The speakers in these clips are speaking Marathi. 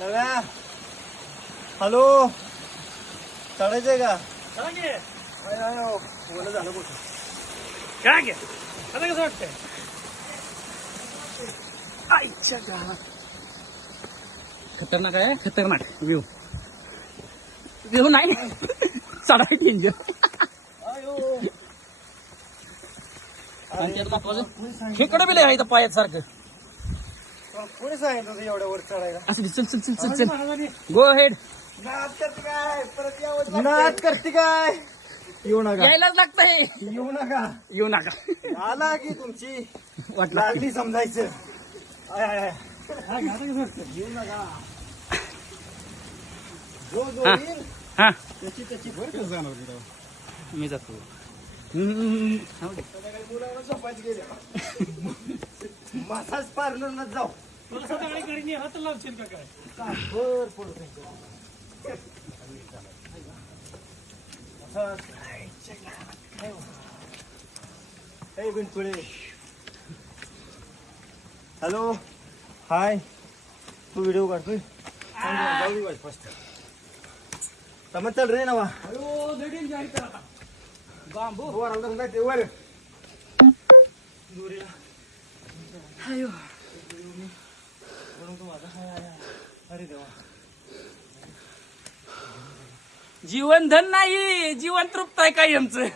नव्या हॅलो चढायचंय का बोल झालं कुठं काय घ्या आता कसं वाटतंय आईच्या गावात खतरनाक आहे खतरनाक व्ह्यू व्ह्यू नाही चढा इंजन खेकडं बिले आहे इथं पायात सारखं कोणी सांगितलं एवढ्या वर चढायला असं चल चल चल चल चल गो हेड नाद करते काय परत यावं नाद करते काय येऊ नका यायलाच लागतंय येऊ नका येऊ नका आला की तुमची वाटलं लागली समजायचं आय, आय, आय. येऊ नका जो जो हा. येईल हा त्याची त्याची भर जाणार मी जातो संध्याकाळी मुलाला झोपायच गेले मसाज पार्लरला जाऊ तुला सकाळी घरी हात लावशील का काय भर पडू बिनपुळे हॅलो हाय तू व्हिडिओ काढतोय जाऊ दे फर्स्ट तमत चल रे नवा बांबू वर आलं नाही ते वर अरे देवा जीवन धन नाही जीवन तृप्त आहे काय आमचं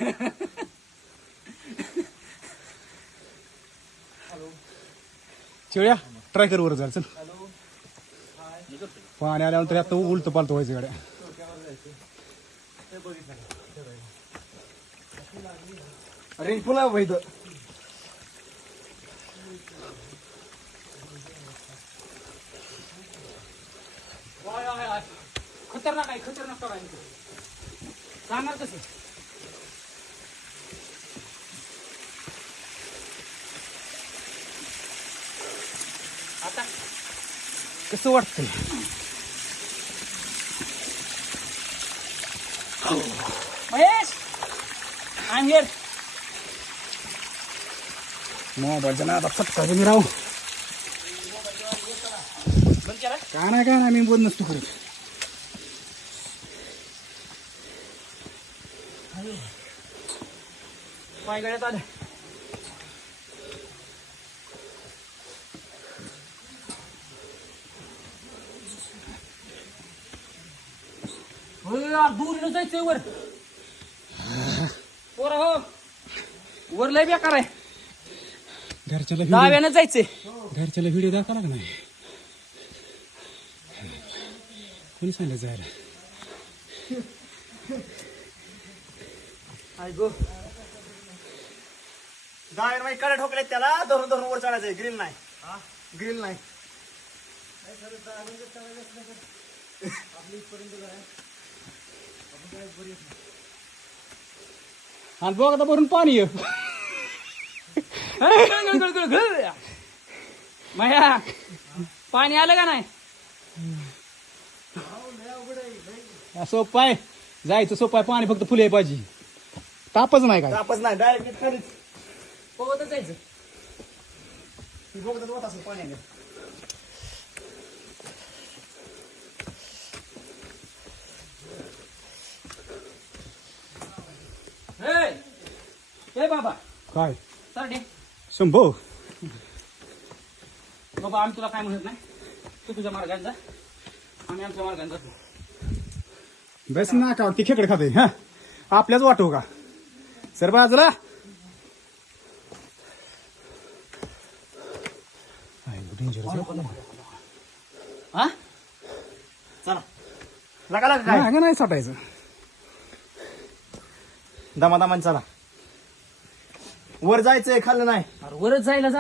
चिवड्या ट्राय कर वर जायचं पाणी आल्यानंतर आता उलट पालत व्हायचं गाड्या अरे पुन्हा वैद खतरनाक आहे खतरनाक आहे जाणार कसं आता कसं वाटतंय महेश आय एम हिअर मोबाईलच्या नादात फटका मी राहू बंद केला काय नाही मी बोल नसतो करत पाय गळ्यात आलं दूर जायचंय वर पोरा हो वर लय बेकार आहे घरच्याला दहाव्यानं जायचंय घरच्याला व्हिडिओ दाखवला का नाही कोणी सांगितलं जायला आय गो दहा माहिती कडे ठोकले त्याला धरून धरून वर चढायचंय ग्रिल नाही ग्रिल नाही आणि बघ आता भरून पाणी ये माया पाणी आलं का नाही सोपं आहे जायचं सोपं आहे पाणी फक्त फुले पाहिजे तापच नाही काय तापच नाही डायरेक्ट खालीच पोहतच जायचं ती बघतच होत असं पाण्याने ए बाबा काय सरडे शंभो बाबा आम्ही तुला काय म्हणत नाही तू तुझ्या मार्गाने जा आम्ही आमच्या मार्गाने जातो बस ना का ती खेकडे खाते हा आपल्याच वाटो का सर बाजूला हा चला लगा लागा काय नाही साठायचं दमादमाने चला वर जायचंय खाल्लं नाही अरे वरच जायला